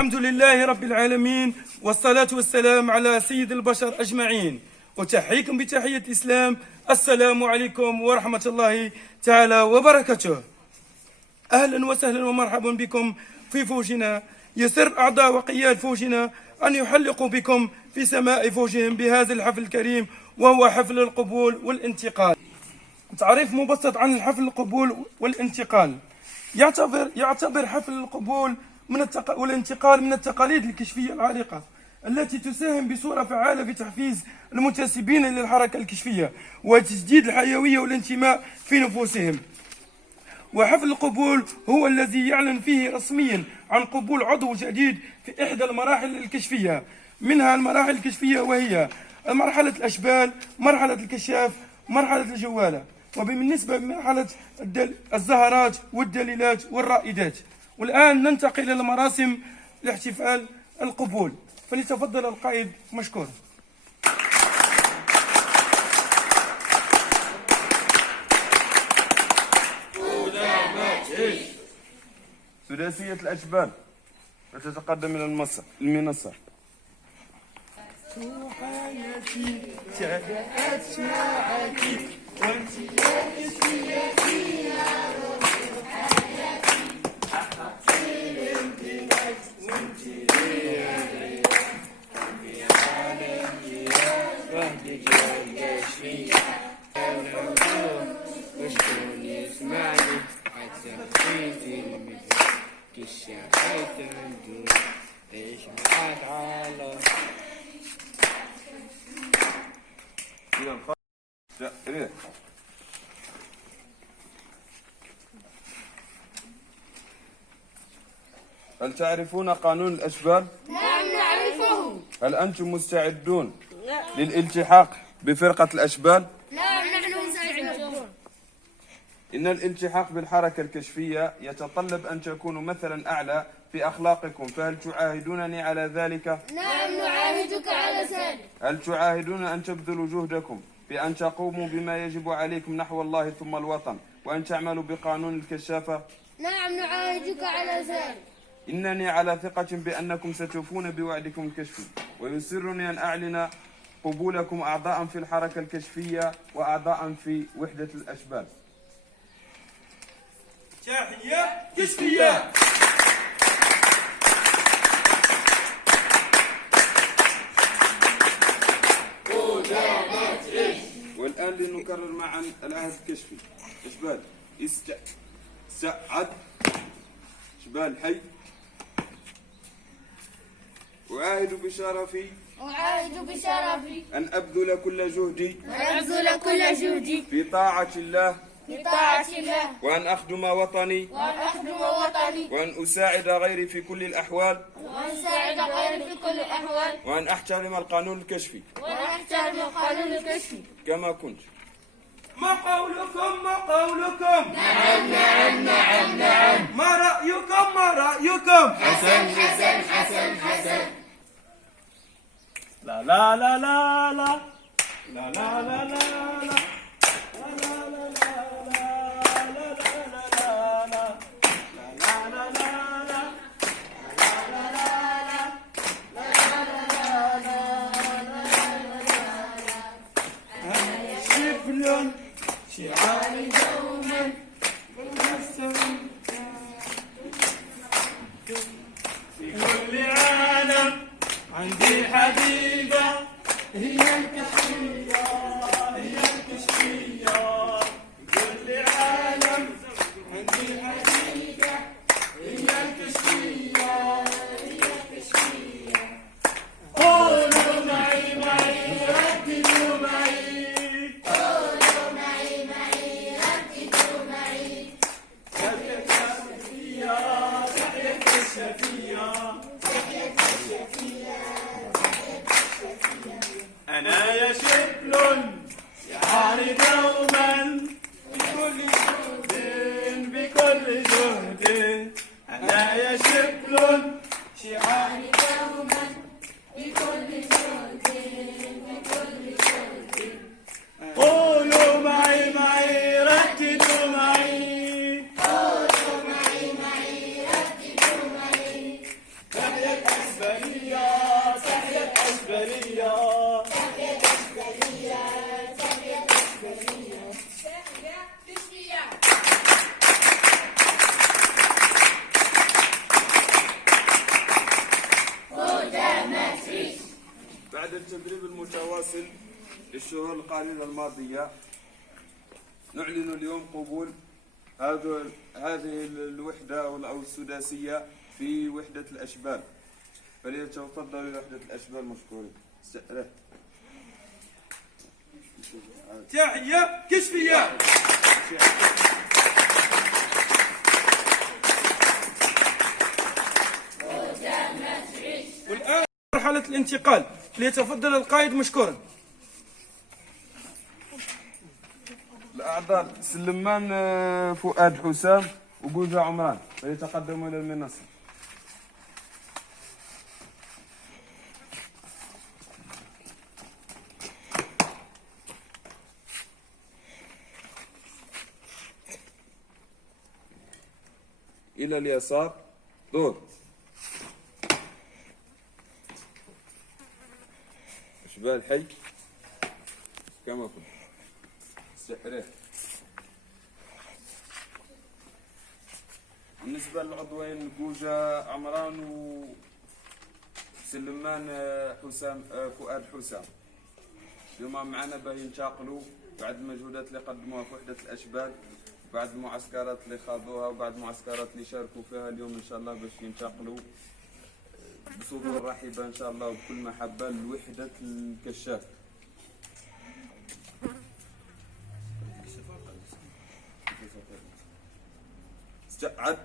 الحمد لله رب العالمين، والصلاة والسلام على سيد البشر أجمعين. أتحييكم بتحية الإسلام. السلام عليكم ورحمة الله تعالى وبركاته. أهلا وسهلا ومرحبا بكم في فوجنا. يسر أعضاء وقياد فوجنا أن يحلقوا بكم في سماء فوجهم بهذا الحفل الكريم، وهو حفل القبول والانتقال. تعريف مبسط عن الحفل القبول والانتقال: يعتبر حفل القبول والانتقال من التقاليد الكشفية العريقة التي تساهم بصورة فعالة في تحفيز المنتسبين للحركة الكشفية وتجديد الحيوية والانتماء في نفوسهم. وحفل القبول هو الذي يعلن فيه رسميا عن قبول عضو جديد في إحدى المراحل الكشفية. منها المراحل الكشفية وهي مرحلة الأشبال، مرحلة الكشاف، مرحلة الجوالة، وبالنسبة لمرحلة الزهرات والدليلات والرائدات. والآن ننتقل إلى مراسم الاحتفال القبول، فليتفضل القائد مشكور. سداسية الأشبال وتتقدم إلى المنصة. حياتي تابعت معك وانت يا اسمي حياتي أحصيل انتباك وانت لي في عالمي وحدك والكشفية وشكون يسمعني حتى في المدن كشافيت ندور ليش معاك على هل تعرفون قانون الأشبال؟ نعم نعرفه. هل أنتم مستعدون للالتحاق بفرقة الأشبال؟ نعم نحن مستعدون. إن الالتحاق بالحركة الكشفية يتطلب أن تكونوا مثلا أعلى في أخلاقكم، فهل تعاهدونني على ذلك؟ نعم نعاهدك على ذلك. هل تعاهدون أن تبذلوا جهدكم بأن تقوموا بما يجب عليكم نحو الله ثم الوطن، وأن تعملوا بقانون الكشافة؟ نعم نعاهدك على ذلك. إنني على ثقة بأنكم ستوفون بوعدكم الكشفي، ويسرني أن أعلن قبولكم أعضاء في الحركة الكشفية وأعضاء في وحدة الأشبال. تحية كشفية. والآن لنكرر معا العهد الكشفي. أشبال سعد أشبال حي. أعاهد بشرفي أن أبذل كل جهدي في طاعة الله وأن أخدم وطني وأن أساعد غيري في كل الأحوال وأن أحترم القانون الكشفي كما كنت. ما قولكم؟ نعم. ما رأيكم؟ حسن. لا لا لا لا لا لا لا لا لا لا. شعاري دوما في كل عالم عندي حبيبة هي الكشفية في كل عالم عندي حبيبة هي الكشفية قولوا معي رددوا معي أنا يا شبل شعاري دوما بكل جهد أنا يا شبل شعاري دوما بكل جهد قولوا معي رددوا معي رددوا معي بعد التدريب المتواصل للشهور القليلة الماضية نعلن اليوم قبول هذه الوحدة أو السداسية في وحدة الأشبال، فليتفضلوا إلى وحدة الأشبال مشكورين. تحية كشفية. والآن مرحلة الانتقال، ليتفضل القائد مشكورا. الأعضاء سلمان فؤاد حسام وجوزة عمران فليتقدموا إلى المنصة. إلى اليسار دور أشبال حي كما قلت سحره. بالنسبة للعضوين جوجا عمران وسلمان حسام فؤاد حسام اليوم معنا باش ينتقلوا بعد المجهودات اللي قدموها في وحدة الأشبال، بعد المعسكرات اللي خاضوها وبعد المعسكرات اللي شاركوا فيها اليوم ان شاء الله باش ينتقلوا بصدور رحبة ان شاء الله وبكل محبة لوحدة الكشاف. استعد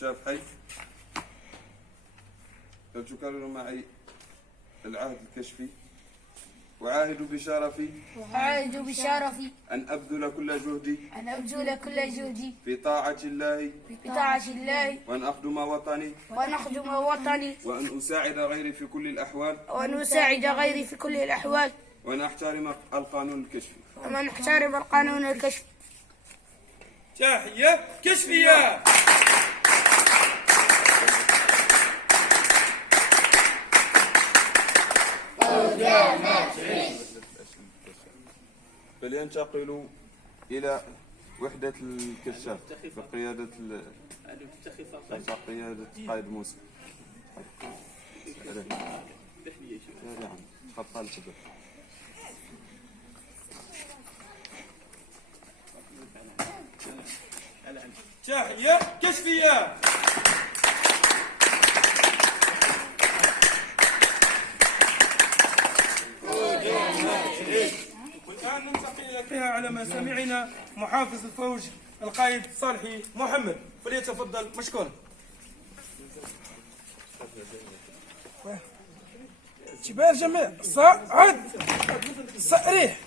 شاف حي تكرروا معي العهد الكشفي. وعاهد بشرفي أن أبذل كل جهدي في طاعة الله وأن أخدم وطني وأن أساعد غيري في كل الأحوال وأن أحترم القانون الكشفي. تحية كشفية. فلينتقلوا إلى وحدة الكشاف بقيادة قائد موسى. تحية كشفية. والآن ننتقل إلى على مسامعنا محافظ الفوج القائد صالحي محمد، فليتفضل مشكورا. شباب جميع صعد صريح.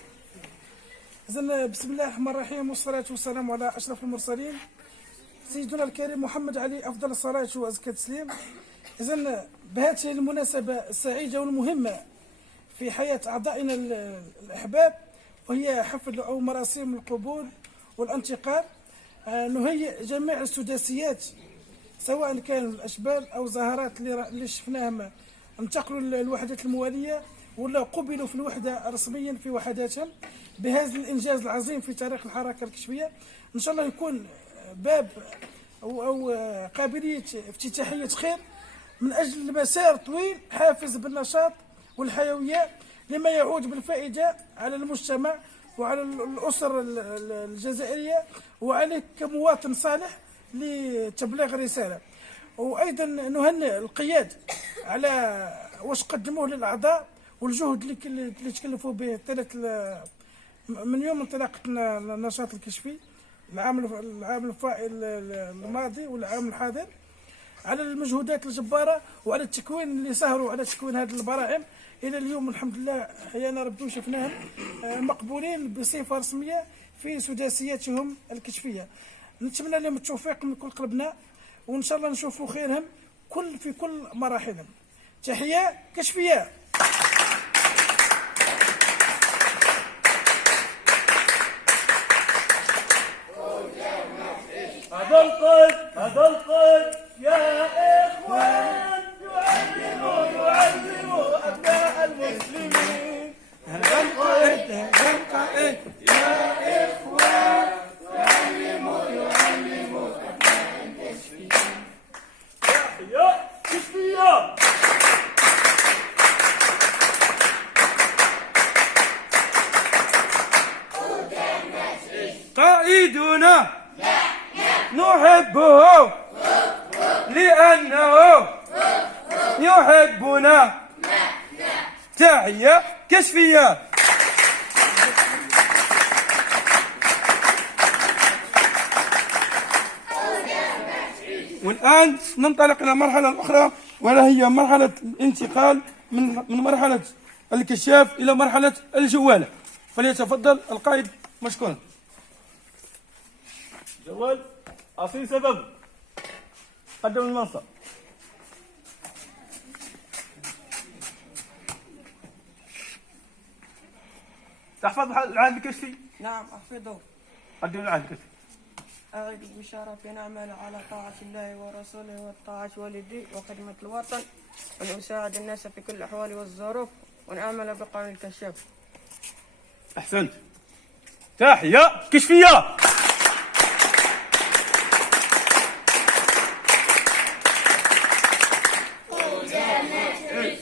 إذن بسم الله الرحمن الرحيم والصلاة والسلام على أشرف المرسلين سيدنا الكريم محمد عليه أفضل الصلاة وأزكى التسليم. إذن بهذه المناسبة السعيدة والمهمة في حياة أعضائنا الأحباب وهي حفل أو مراسم القبول والانتقال، نهيئ جميع السداسيات سواء كانوا الأشبال أو الزهرات اللي شفناهم انتقلوا للوحدات الموالية ولا قبلوا في الوحدة رسميا في وحداتهم بهذا الإنجاز العظيم في تاريخ الحركة الكشفية. إن شاء الله يكون باب أو قابلية افتتاحية خير من أجل مسار طويل حافز بالنشاط والحيوية لما يعود بالفائدة على المجتمع وعلى الأسر الجزائرية وعليك كمواطن صالح لتبليغ الرسالة. وأيضا نهنئ القياد على واش قدموه للأعضاء والجهد اللي تكلفوا به من يوم انطلاقتنا النشاط الكشفي العام الماضي والعام الحاضر، على المجهودات الجبارة وعلى التكوين اللي سهروا على تكوين هذه البراعم إلى اليوم. الحمد لله حيانا ربي وشفناهم مقبولين بصفة رسمية في سداسياتهم الكشفية. نتمنى لهم التوفيق من كل قلبنا وإن شاء الله نشوفوا خيرهم في كل مراحلهم. تحية كشفية. هذا القيد يا إخوان يعلموا أبناء المسلمين. هذا القيد يا إخوان يعلموا أبناء المسلمين. تحية كشفية. سيدنا نحبه لأنه يحبنا. تحية كشفية. والآن ننطلق إلى المرحلة الأخرى، وهي مرحلة الانتقال من مرحلة الكشاف إلى مرحلة الجوالة. فليتفضل القائد مشكورا. جوال أصيل سبب قدم المنصب. تحفظ العهد الكشفي؟ نعم أحفظه. قدم العهد الكشفي. أعد بشرف نعمل على طاعة الله ورسوله والطاعة والدي وخدمة الوطن، وأن أساعد الناس في كل الأحوال والظروف، وأن أعمل بقانون الكشاف. أحسنت. تحية كشفية.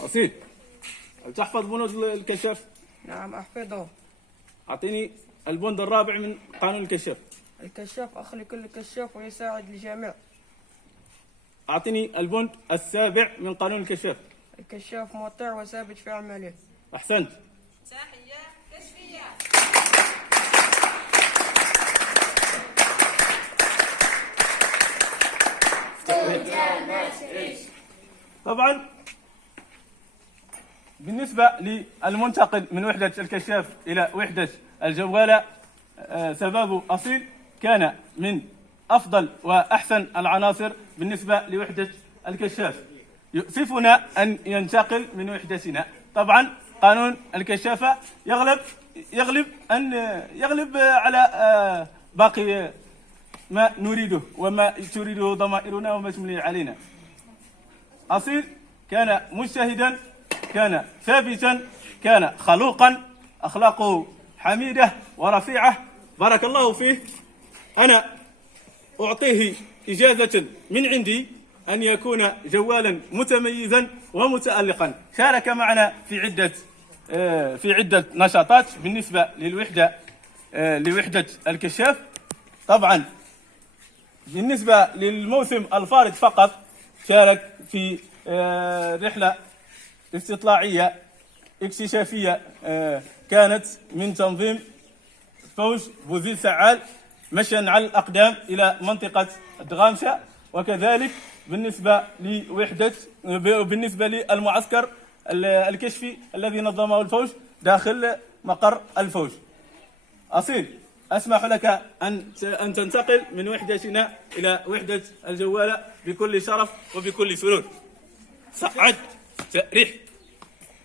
أصيل، هل تحفظ بنود الكشاف؟ نعم أحفظه. أعطيني البند الرابع من قانون الكشاف. الكشاف أخ لكل كشاف ويساعد الجميع. أعطيني البند السابع من قانون الكشاف. الكشاف مطيع وثابت في عمله. أحسنت. تحية كشفية. طبعا بالنسبة للمنتقل من وحدة الكشاف إلى وحدة الجوالة، سباب أصيل كان من أفضل وأحسن العناصر بالنسبة لوحدة الكشاف. يؤسفنا أن ينتقل من وحدتنا. طبعا قانون الكشافة يغلب على باقي ما نريده وما تريده ضمائرنا وما تملي علينا. أصيل كان مجتهدا، كان ثابتا، كان خلوقا، أخلاقه حميدة ورفيعة بارك الله فيه. أنا أعطيه إجازة من عندي أن يكون جوالا متميزا ومتألقا. شارك معنا في عدة نشاطات بالنسبة لوحدة الكشاف. طبعا بالنسبة للموسم الفارط فقط شارك في رحلة استطلاعية اكتشافية كانت من تنظيم فوج بوزيد سعال مشيا على الأقدام إلى منطقة الدغامشة، وكذلك بالنسبة للمعسكر الكشفي الذي نظمه الفوج داخل مقر الفوج. أصيل، أسمح لك أن تنتقل من وحدتنا إلى وحدة الجوالة بكل شرف وبكل سرور. صعد تأريح.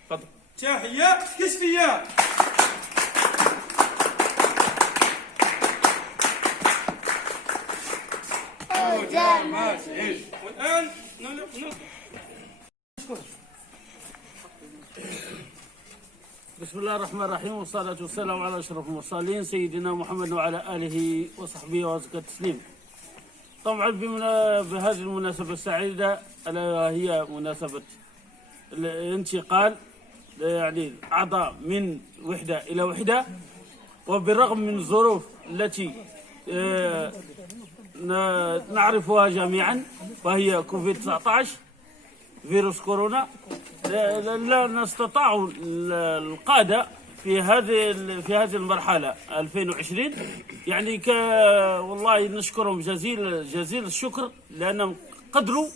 تفضل. تحية كشفية. والآن بسم الله الرحمن الرحيم، والصلاة والسلام على أشرف المرسلين سيدنا محمد وعلى آله وصحبه وزكاة التسليم. طبعا بهذه المناسبة السعيدة ألا هي مناسبة الانتقال يعني أعضاء من وحدة إلى وحدة، وبالرغم من الظروف التي نعرفها جميعا وهي كوفيد 19 فيروس كورونا، لا نستطيع القادة في هذه المرحلة 2020 يعني والله نشكرهم جزيل الشكر، لأنهم قدروا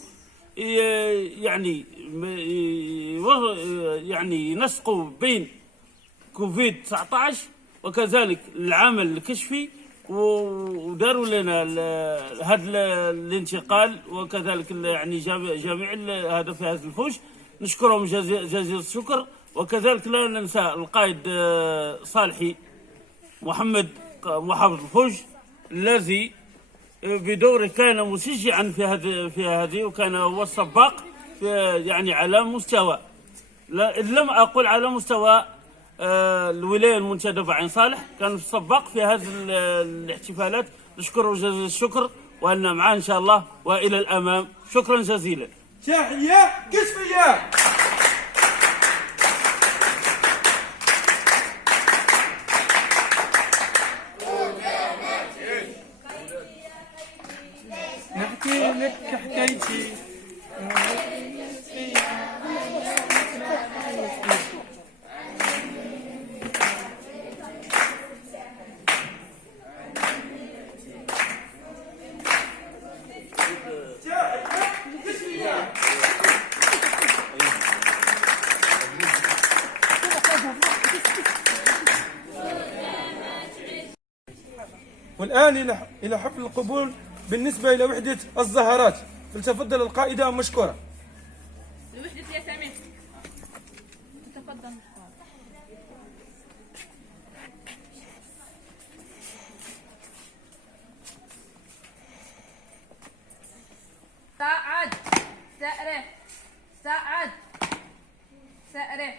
يعني ينسقوا بين كوفيد 19 وكذلك العمل الكشفي، وداروا لنا هذا الانتقال، وكذلك يعني جميع هذا في هذا الفوج نشكرهم جزيل الشكر. وكذلك لا ننسى القائد صالحي محمد محافظ الفوج الذي بدوره كان مشجعا في هذه وكان هو السباق يعني على مستوى، لم أقل على مستوى الولاية المنتدبة عين صالح، كان السباق في هذه الاحتفالات. نشكره جزيل الشكر وأن معه إن شاء الله وإلى الأمام. شكرا جزيلا. تحية كشفية. والآن إلى حفل القبول بالنسبة إلى وحدة الزهرات، فلتفضل القائدة مشكورة. لوحدة ياسمين تفضل. سعد سأره سعد سأره.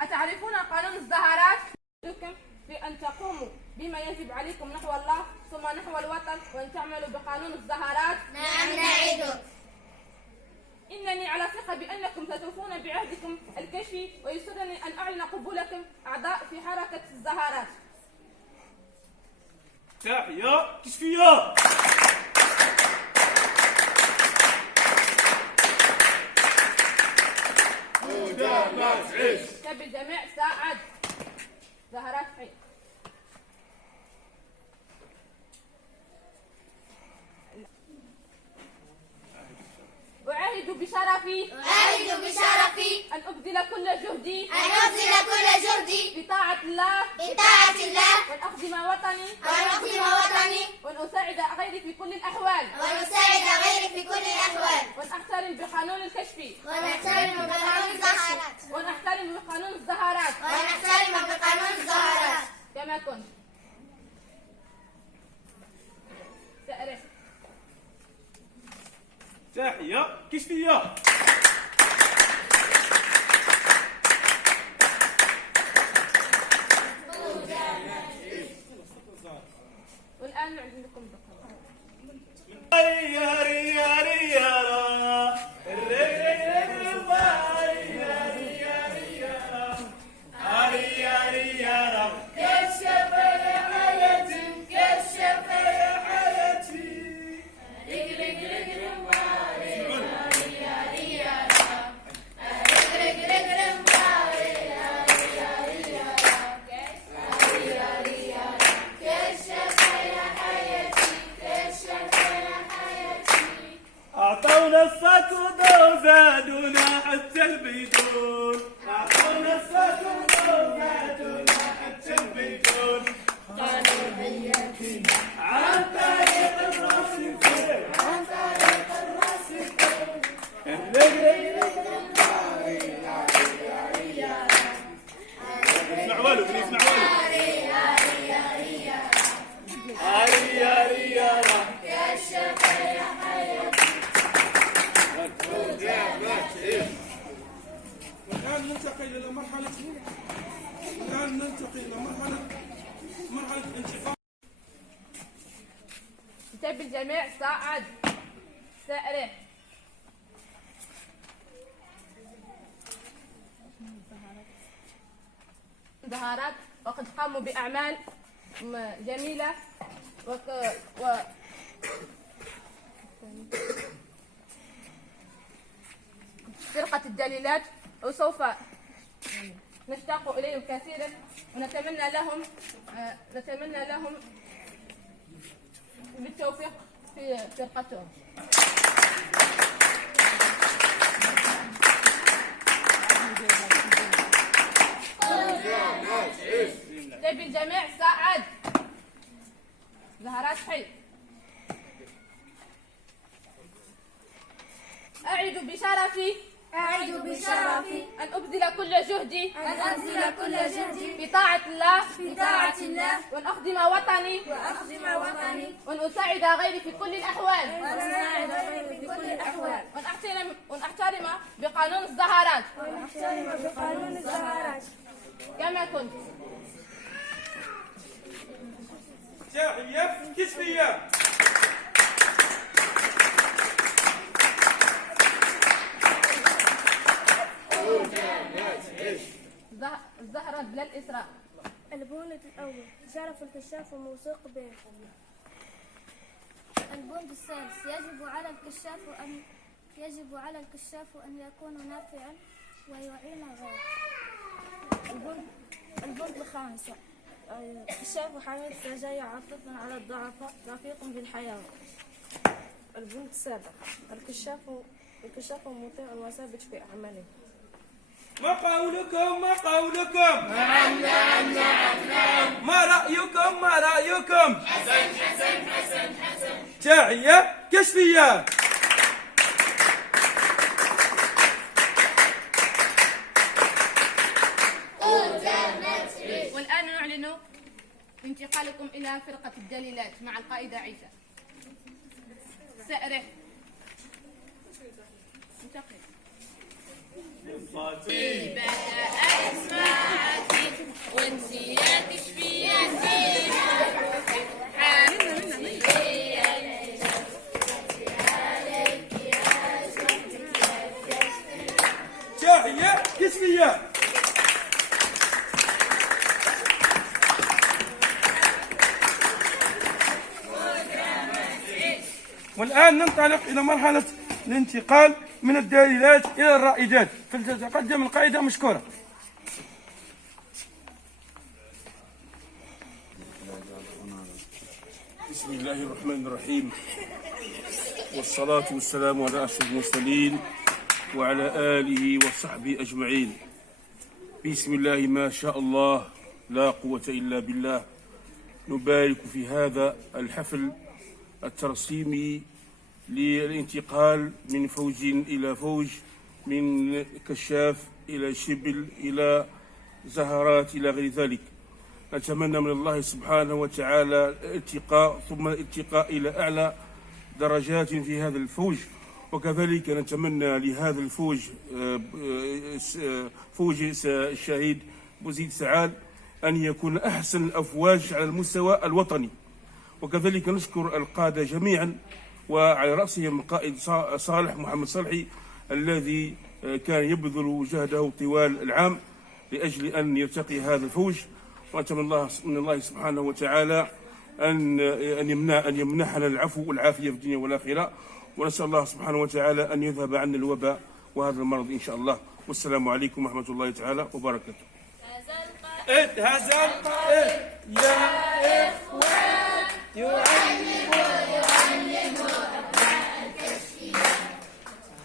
أتعرفون قانون الزهرات؟ يمكن في أن تقوموا بما يجب عليكم نحو الله ثم نحو الوطن وأن تعملوا بقانون الزهرات. نعم نعد. إنني على ثقة بأنكم ستوفون بعهدكم الكشفي، ويسرني أن أعلن قبولكم أعضاء في حركة الزهرات. تحية كشفية. كتاب الجميع ساعد زهرات حي. أعاهد بشرفي أن أبذل كل جهدي بطاعة الله وأن أخدم وطني وأن أساعد غيري في كل الأحوال وأن أحترم بقانون الكشف وأن أحترم بقانون الزهرات كما كنت. سأرح. تحية كشفية. والآن نعلن لكم بقانون. أعطونا السكر وزادونا حتى البيدون. أعطونا السكر وزادونا حتى البيدون. عن طريق الراسخين نسمع والو بنسمع والو. والآن ننتقل إلى مرحلة انتقال. كتاب الجميع ساعد سأرح. زهرات وقد قاموا بأعمال جميلة فرقة الدليلات، وسوف نشتاق إليهم كثيرا ونتمنى لهم بالتوفيق في فرقتهم. طيب الجميع ساعد زهرات حي. أعد بشرفي أن أبذل كل جهدي بطاعة الله وأن أخدم وطني وأن أساعد غيري في كل الأحوال وأن أحترم بقانون الزهرات كما كنت. تحية كشفية. الزهرة بلا الإسراء. البوند الأول شرف الكشاف وموثوق به. البوند الثالث يجب على الكشاف أن يكون نافعا ويعين غيره. البوند الخامس الكشاف حميد سجايا عاطف على الضعفاء رفيق بالحياة. البوند السابع الكشاف مطيع وثابت في أعماله. ما قولكم ما قولكم؟ نعم نعم نعم نعم. ما رأيكم ما رأيكم؟ حسن حسن حسن حسن. تحية كشفية. والآن نعلن انتقالكم إلى فرقة الدليلات مع القائدة عيسى. سأرح انتقل. طيبة أسمعتي وانت يا كشفياتي تحية كشفية. والآن ننطلق إلى مرحلة الانتقال من الدليلات إلى الرائدات، فلتتقدم القائدة مشكورة. بسم الله الرحمن الرحيم، والصلاة والسلام على أشرف المرسلين وعلى آله وصحبه أجمعين. بسم الله ما شاء الله لا قوة إلا بالله. نبارك في هذا الحفل الترسيمي للانتقال من فوج إلى فوج، من كشاف إلى شبل إلى زهرات إلى غير ذلك. نتمنى من الله سبحانه وتعالى الارتقاء ثم الارتقاء إلى أعلى درجات في هذا الفوج، وكذلك نتمنى لهذا الفوج فوج الشهيد بوزيد سعال أن يكون أحسن الأفواج على المستوى الوطني. وكذلك نشكر القادة جميعا، وعلى رأسهم القائد صالح محمد صالحي الذي كان يبذل جهده طوال العام لأجل أن يرتقي هذا الفوج. ونتمنى من الله سبحانه وتعالى أن يمنحنا العفو والعافية في الدنيا والآخرة، ونسأل الله سبحانه وتعالى أن يذهب عنا الوباء وهذا المرض إن شاء الله. والسلام عليكم ورحمة الله تعالى وبركاته. هذا القائد يا إخوان يعلم أبناء الكشفيات.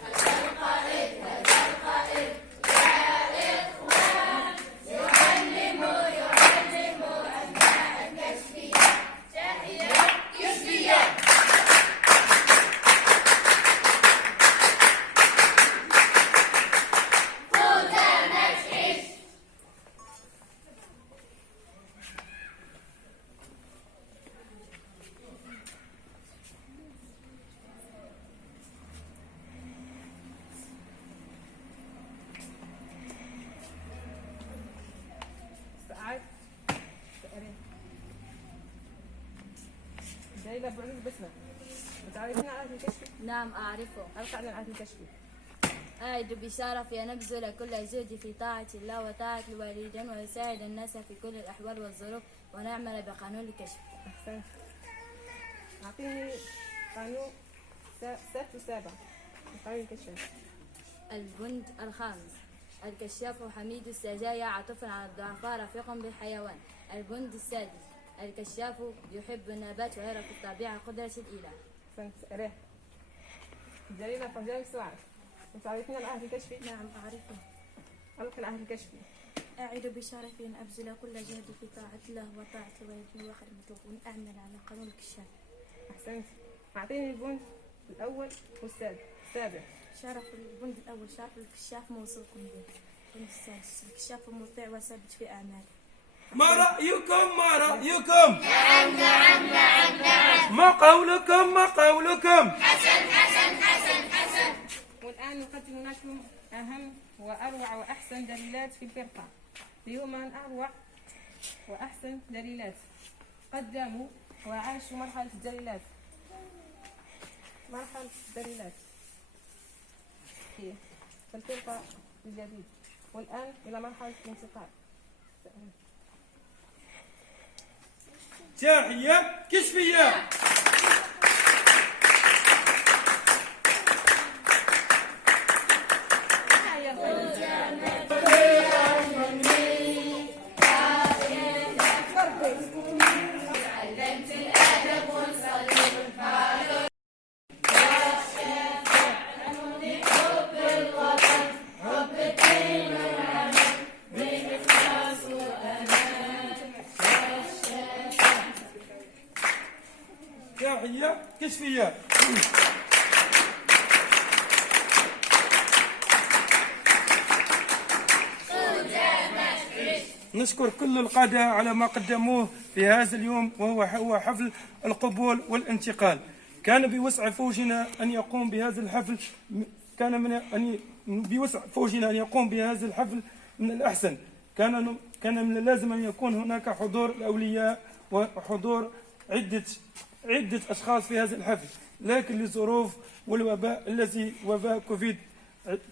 هذا القائد يا إخوان يعلم أبناء الكشفيات. تحية كشفيات. جايلة بعلوم بسمة. تعرفين عن العهد الكشفي؟ نعم أعرفه. ألقى عن العهد الكشفي. أعد بشرف أن نبذل كل جهد في طاعة الله وطاعة الوالدين ويساعد الناس في كل الأحوال والظروف ونعمل بقانون الكشف. أحسنت. أعطيني قانون 6 و7 قانون الكشف. البند الخامس: الكشاف حميد السجايا عطف على الضعفاء رفيق بالحيوان. البند السادس: الكشاف يحب النبات ويعرف الطبيعة قدرة الإله. أحسنت. ريح. جليلة فجاوب سؤال. تعرفين العهد الكشفي؟ نعم أعرفه. ألقى العهد الكشفي. أعد بشرف أن أبذل كل جهد في طاعة الله وطاعة الوالدين وخدمته وأعمل على قانون الكشاف. أحسنت. أعطيني البند الأول والسابع. شرف البند الأول: شرف الكشاف موثوق به. البند السادس: الكشاف مطيع وثابت في أعماله. ما رأيكم ما رأيكم؟ نعم نعم نعم نعم. ما قولكم ما قولكم؟ حسن حسن حسن حسن. والآن نقدم لكم أهم وأروع وأحسن دليلات في الفرقة. اليوم أروع وأحسن دليلات قدموا وعاشوا مرحلة الدليلات. مرحلة الدليلات في الفرقة الجديد. والآن إلى مرحلة الانتقال. تحية كشفية. الكشفية. نشكر كل القادة على ما قدموه في هذا اليوم، وهو حفل القبول والانتقال. كان بوسع فوجنا أن يقوم بهذا الحفل، بوسع فوجنا أن يقوم بهذا الحفل من الأحسن. كان من اللازم أن يكون هناك حضور الأولياء وحضور عدة أشخاص في هذا الحفل، لكن لظروف والوباء الذي وباء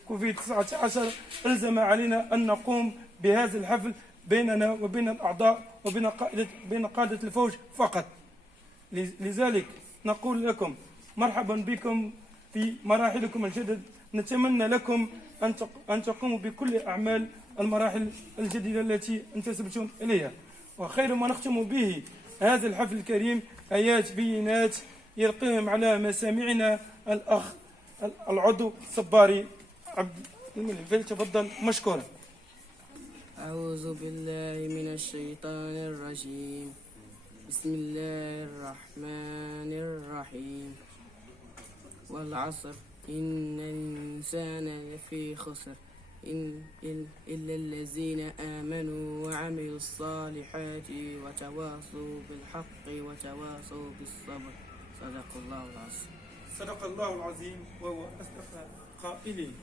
كوفيد 19 ألزم علينا أن نقوم بهذا الحفل بيننا وبين الأعضاء وبين قادة الفوج فقط. لذلك نقول لكم مرحبا بكم في مراحلكم الجدد. نتمنى لكم أن تقوموا بكل أعمال المراحل الجديدة التي انتسبتم إليها. وخير ما نختم به هذا الحفل الكريم آيات بينات يلقيهم على مسامعنا الأخ العضو الصباري عبد المنعم. فليتفضل مشكورا. أعوذ بالله من الشيطان الرجيم. بسم الله الرحمن الرحيم. والعصر إن الإنسان لفي خسر إلا الذين آمنوا وعملوا الصالحات وتواصوا بالحق وتواصوا بالصبر. صدق الله العظيم. صدق الله العظيم وهو أصدق قائلين.